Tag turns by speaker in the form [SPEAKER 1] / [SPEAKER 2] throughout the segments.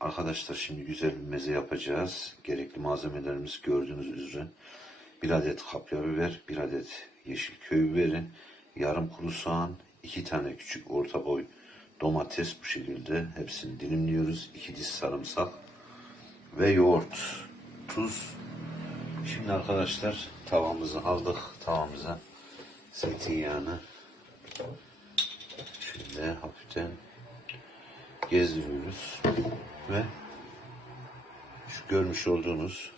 [SPEAKER 1] Arkadaşlar şimdi güzel bir meze yapacağız. Gerekli malzemelerimiz gördüğünüz üzere. Bir adet kapya biber, bir adet yeşil köy biberi, yarım kuru soğan, iki tane küçük orta boy domates bu şekilde hepsini dilimliyoruz. İki diş sarımsak ve yoğurt, tuz. Şimdi arkadaşlar tavamızı aldık. Tavamıza zeytinyağını şöyle hafiften gezdiriyoruz ve şu görmüş olduğunuz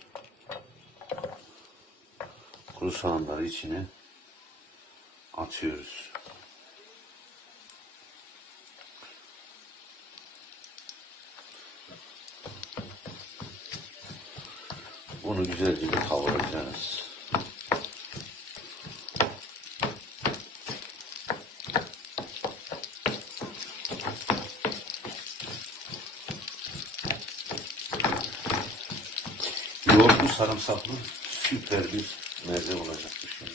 [SPEAKER 1] kuru soğanları içine atıyoruz. Bunu güzelce bir kavuracağız. Yoğurtlu sarımsaklı süper bir meze olacak şimdi.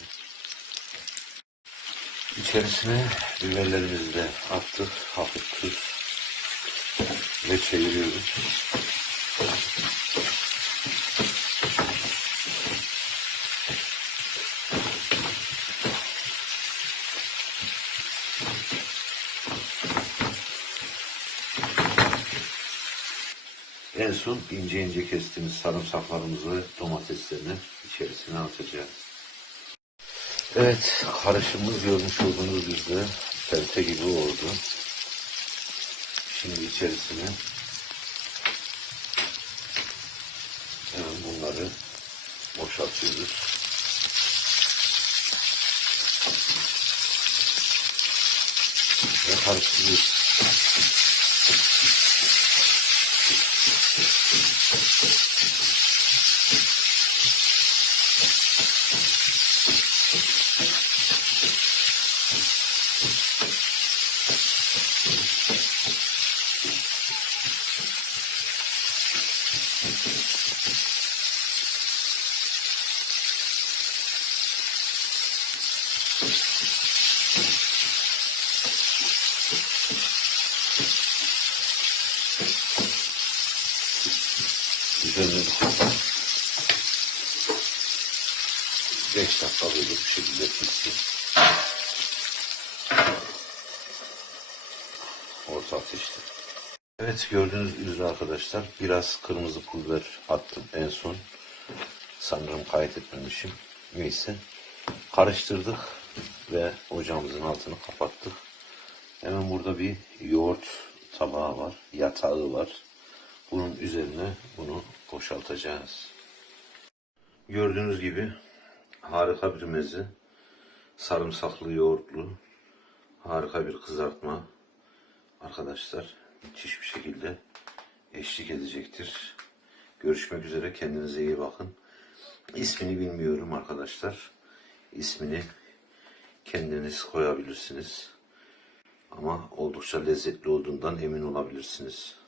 [SPEAKER 1] İçerisine biberlerimizi de attık. Hafif tuz ve çeviriyoruz. En son ince ince kestiğimiz sarımsaklarımızı domateslerini içerisine atacağız. Evet, karışımımız görmüş olduğunuz üzere pelte gibi oldu. Şimdi içerisine hemen bunları boşaltıyoruz. Ve karıştırıyoruz. you Üzerine beş dakika böyle bu şekilde pişsin. Orta ateşte. Evet gördüğünüz üzere arkadaşlar biraz kırmızı pul attım en son. Sanırım kayıt etmemişim. Neyse. Karıştırdık ve ocağımızın altını kapattık. Hemen burada bir yoğurt tabağı var, yatağı var. Bunun üzerine bunu boşaltacağız. Gördüğünüz gibi harika bir meze. Sarımsaklı yoğurtlu. Harika bir kızartma. Arkadaşlar müthiş bir şekilde eşlik edecektir. Görüşmek üzere. Kendinize iyi bakın. İsmini bilmiyorum arkadaşlar. İsmini kendiniz koyabilirsiniz. Ama oldukça lezzetli olduğundan emin olabilirsiniz.